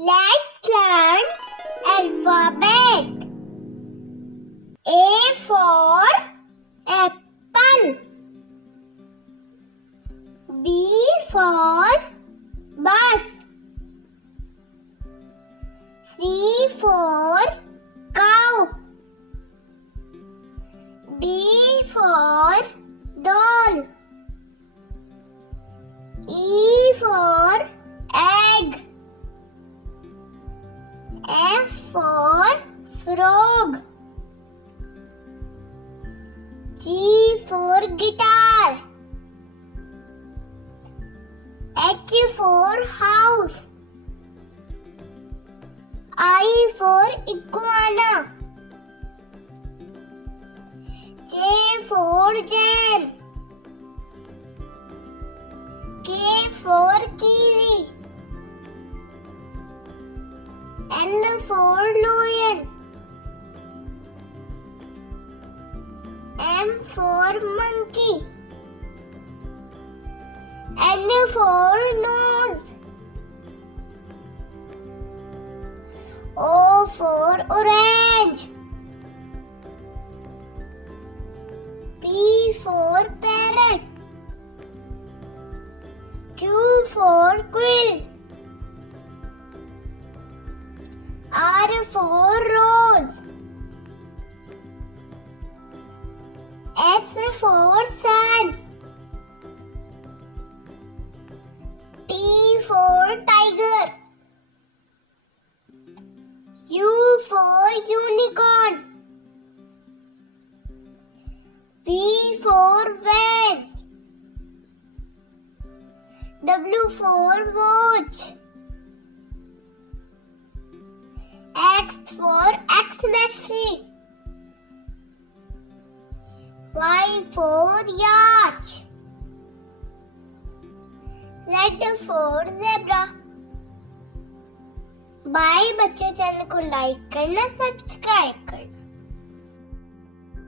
Let's learn alphabet. A for apple. B for bus. C for cow. D for doll. E for egg. F for frog. G for guitar. H for house. I for iguana. J for jam. K for kiwi. L for lion. M for monkey. N for nose. O for orange. P for parrot. Q for quill. R for rose. S for sun. T for tiger. U for unicorn. V for van. W for watch. X for Xmas-tree. Y for yacht. Z for zebra. Bye बच्चों, channel को like करना, subscribe करना।